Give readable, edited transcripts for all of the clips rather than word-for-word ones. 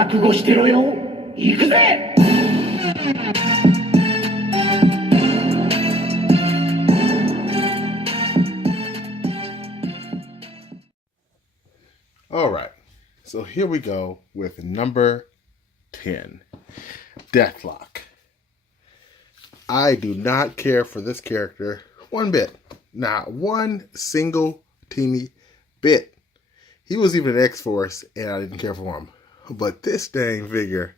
覚悟してろよ。行くぜ。All right, so here we go with number 10, Deathlock. I do not care for this character one bit. Not one single teeny bit. He was even an X-Force, and I didn't care for him. But this dang figure,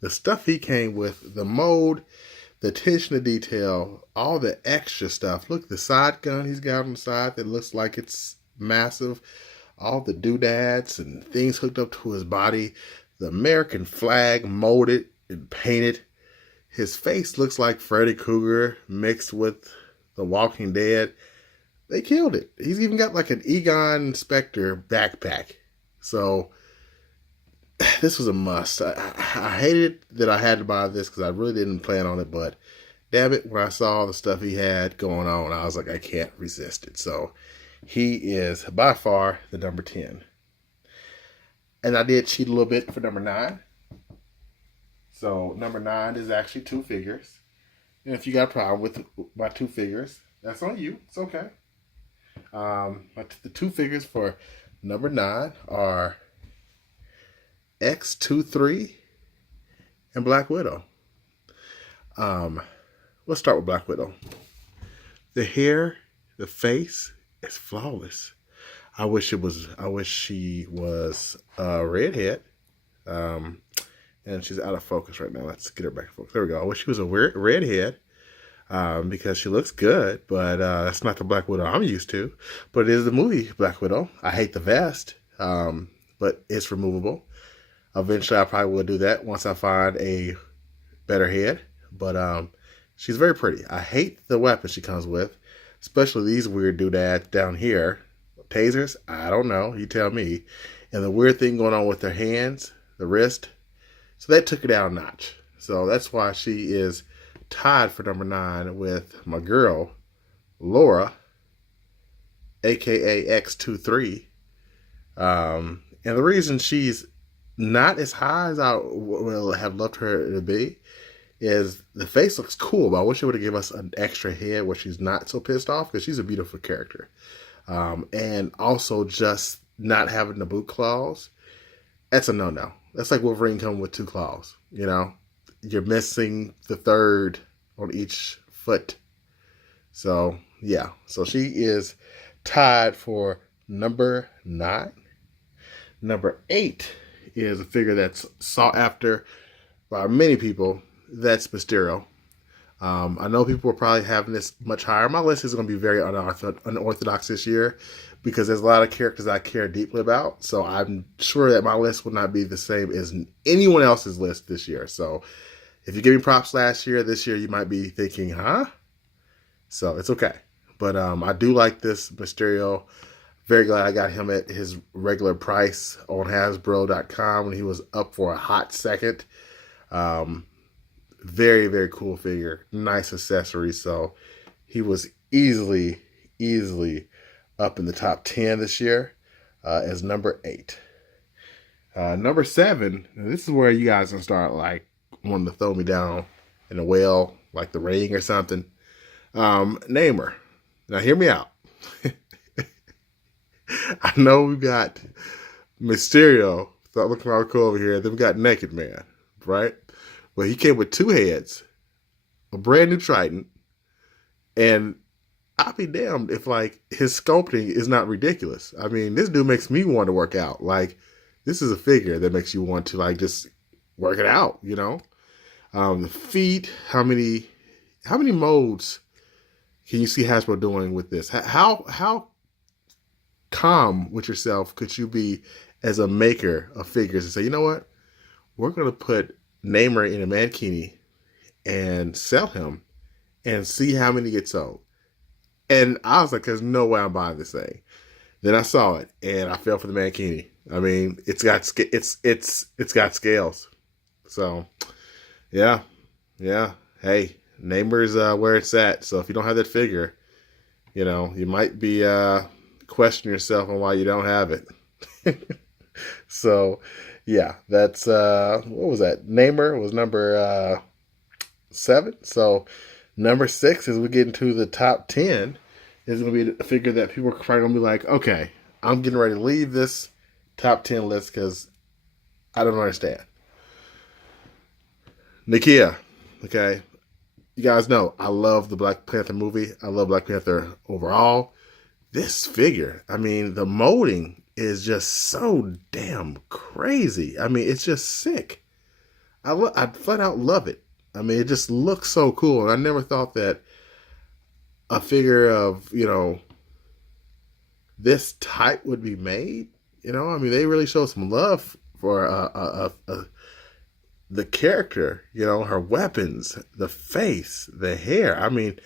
the stuff he came with, the mold, the attention to detail, all the extra stuff. Look, the side gun he's got on the side that looks like it's massive. All the doodads and things hooked up to his body. The American flag molded and painted. His face looks like Freddy Krueger mixed with The Walking Dead. They killed it. He's even got like an Egon Spectre backpack. So this was a must. I hated that I had to buy this because I really didn't plan on it, but damn it, when I saw all the stuff he had going on, I was like, I can't resist it. So he is by far the number 10. And I did cheat a little bit for number 9. So number 9 is actually 2 figures. And if you got a problem with my 2 figures, that's on you. It's okay. The 2 figures for number 9 are X-23 and Black Widow. Let's start with Black Widow. The hair, the face is flawless. I wish she was a redhead. And she's out of focus right now. Let's get her back in focus. There we go. I wish she was a redhead. Because she looks good, but that's not the Black Widow I'm used to. But it is the movie Black Widow. I hate the vest, but it's removable. Eventually, I probably will do that once I find a better head. But she's very pretty. I hate the weapon she comes with, especially these weird doodads down here. Tasers? I don't know. You tell me. And the weird thing going on with her hands, the wrist. So that took it down a notch. So that's why she is tied for number 9 with my girl, Laura, aka X-23. And the reason she's not as high as I will have loved her to be is the face looks cool, but I wish they would have given us an extra head where she's not so pissed off, because she's a beautiful character. And also just not having the boot claws, that's a no-no. That's like Wolverine coming with 2 claws, you know? You're missing the third on each foot. So, yeah. So she is tied for number 9. Number 8 is a figure that's sought after by many people. That's Mysterio. I know people are probably having this much higher. My list is going to be very unorthodox this year because there's a lot of characters I care deeply about. So I'm sure that my list will not be the same as anyone else's list this year. So if you give me props last year, this year you might be thinking, huh? So it's okay. But I do like this Mysterio. Very glad I got him at his regular price on Hasbro.com when he was up for a hot second. Very, very cool figure. Nice accessories. So he was easily up in the top 10 this year as number 8. Number 7, this is where you guys can start like wanting to throw me down in a well, like The Ring or something. Namor. Now hear me out. I know we got Mysterio. Thought looking all cool over here. Then we got Naked Man, right? But he came with 2 heads, a brand new Trident, and I'll be damned if like his sculpting is not ridiculous. I mean, this dude makes me want to work out. Like, this is a figure that makes you want to like just work it out, you know? The feet, how many modes can you see Hasbro doing with this? How calm with yourself could you be as a maker of figures and say, you know what? We're going to put Namor in a mankini and sell him and see how many get sold. And I was like, there's no way I'm buying this thing. Then I saw it and I fell for the mankini. I mean, it's got scales. So yeah. Hey, Namor's where it's at. So if you don't have that figure, you know, you might be questioning yourself on why you don't have it. So, yeah, that's what was that? Namer was number 7. So, number 6, as we get into the top 10, is going to be a figure that people are probably going to be like, okay, I'm getting ready to leave this top 10 list because I don't understand. Nakia, okay, you guys know I love the Black Panther movie. I love Black Panther overall. This figure, I mean, the molding is just so damn crazy. I mean, it's just sick. I flat out love it. I mean, it just looks so cool. And I never thought that a figure of, this type would be made. I mean, they really show some love for the character, her weapons, the face, the hair. I mean,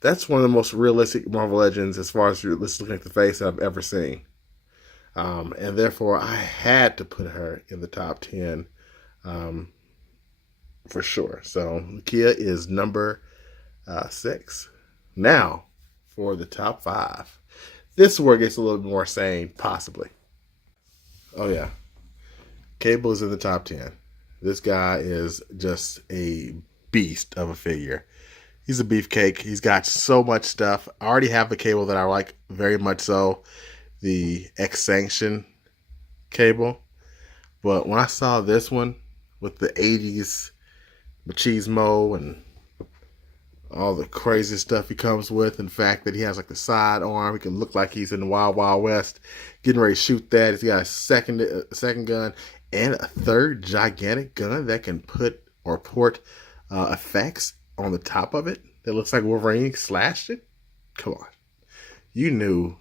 that's one of the most realistic Marvel Legends as far as looking at the face I've ever seen. And therefore, I had to put her in the top 10 for sure. So, Nakia is number 6. Now, for the top 5. This is where it gets a little bit more sane, possibly. Oh, yeah. Cable is in the top 10. This guy is just a beast of a figure. He's a beefcake. He's got so much stuff. I already have the Cable that I like very much so, the X-Sanction Cable. But when I saw this one with the 80s machismo and all the crazy stuff he comes with, and the fact that he has like the side arm, he can look like he's in the Wild Wild West, getting ready to shoot that. He's got a second gun and a third gigantic gun that can put or port effects on the top of it that looks like Wolverine slashed it. Come on. You knew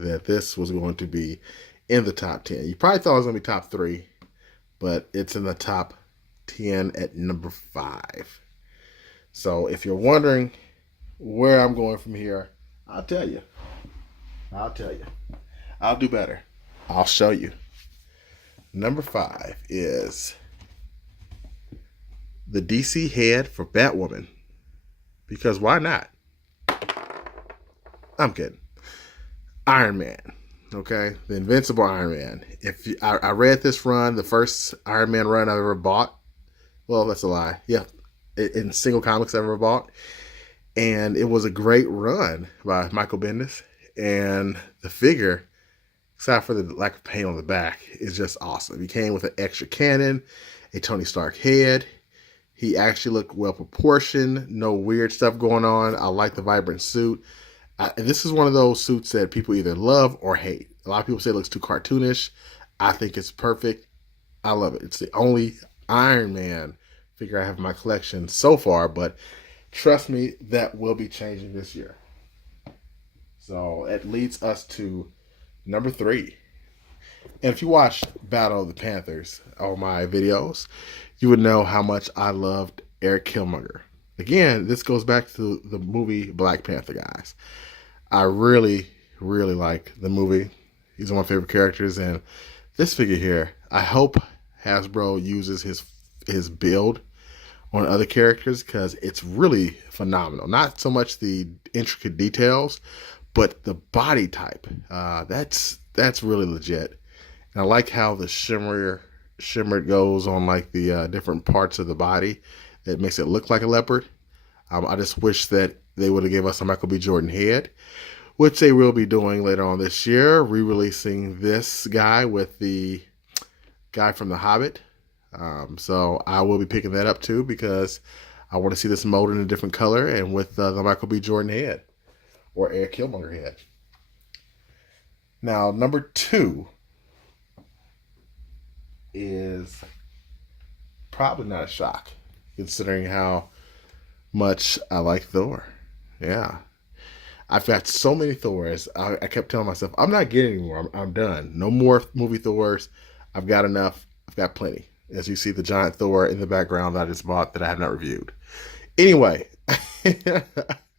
that this was going to be in the top 10. You probably thought it was going to be top 3, but it's in the top 10 at number 5. So if you're wondering where I'm going from here, I'll tell you. I'll do better. I'll show you. Number 5 is the DC head for Batwoman. Because why not? I'm kidding. Iron Man. Okay? The Invincible Iron Man. I read this run, the first Iron Man run I've ever bought. Well, that's a lie. Yeah. In single comics I've ever bought. And it was a great run by Michael Bendis. And the figure, aside for the lack of paint on the back, is just awesome. He came with an extra cannon, a Tony Stark head. He actually looked well proportioned. No weird stuff going on. I like the vibrant suit. This is one of those suits that people either love or hate. A lot of people say it looks too cartoonish. I think it's perfect. I love it. It's the only Iron Man figure I have in my collection so far, but trust me, that will be changing this year. So it leads us to number 3. And if you watched Battle of the Panthers on my videos, you would know how much I loved Eric Killmonger. Again, this goes back to the movie Black Panther, guys. I really, really like the movie. He's one of my favorite characters. And this figure here, I hope Hasbro uses his build on other characters because it's really phenomenal. Not so much the intricate details, but the body type. That's really legit. And I like how the shimmer goes on like the different parts of the body that makes it look like a leopard. I just wish that they would have gave us a Michael B. Jordan head, which they will be doing later on this year, re-releasing this guy with the guy from The Hobbit. So I will be picking that up too because I want to see this molded in a different color and with the Michael B. Jordan head or Eric Killmonger head. Now, number 2 is probably not a shock considering how much I like Thor. Yeah. I've got so many Thors. I kept telling myself, I'm not getting anymore. I'm done. No more movie Thors. I've got enough. I've got plenty. As you see the giant Thor in the background that I just bought that I have not reviewed. Anyway,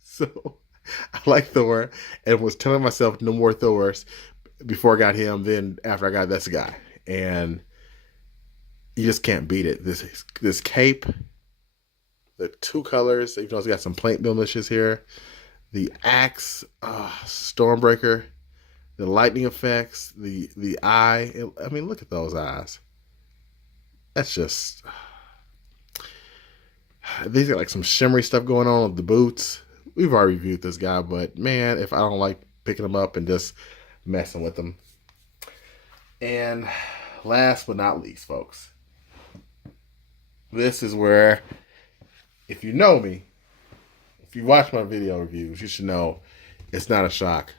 so I like Thor and was telling myself no more Thors before I got him. Then after I got this guy. And you just can't beat it. This cape, the 2 colors, even though it's got some paint blemishes here. The axe, Stormbreaker, The lightning effects, the eye. I mean, look at those eyes. That's just. These got like some shimmery stuff going on with the boots. We've already reviewed this guy, but man, if I don't like picking them up and just messing with them. And last but not least, folks, this is where, if you know me, if you watch my video reviews, you should know it's not a shock,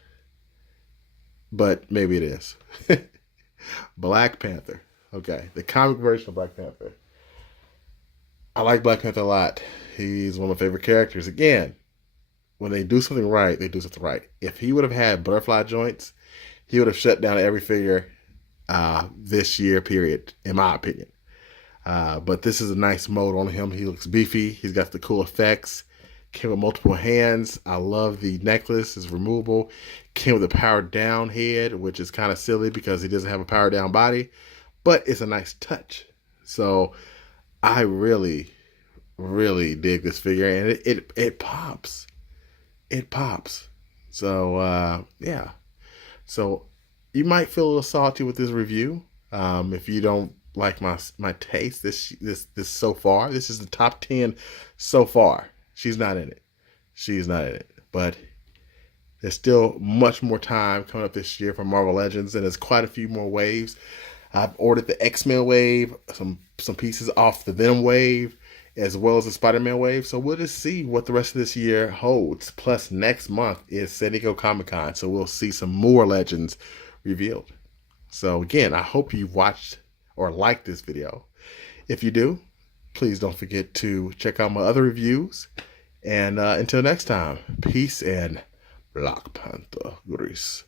but maybe it is. Black Panther. Okay, the comic version of Black Panther. I like Black Panther a lot. He's one of my favorite characters. Again, when they do something right, they do something right. If he would have had butterfly joints, he would have shut down every figure this year, period, in my opinion. But this is a nice mold on him. He looks beefy. He's got the cool effects. Came with multiple hands. I love the necklace. It's removable. Came with a powered down head, which is kind of silly because he doesn't have a powered down body. But it's a nice touch. So I really, really dig this figure. And it pops. It pops. So, yeah. So you might feel a little salty with this review. If you don't like my taste, this so far, this is the top 10 so far. She's not in it. She's not in it. But there's still much more time coming up this year for Marvel Legends, and there's quite a few more waves. I've ordered the X-Men wave, some pieces off the Venom wave, as well as the Spider-Man wave. So we'll just see what the rest of this year holds. Plus, next month is San Diego Comic-Con, so we'll see some more Legends revealed. So again, I hope you watched or liked this video. If you do, please don't forget to check out my other reviews. And until next time, peace and Black Panther grease.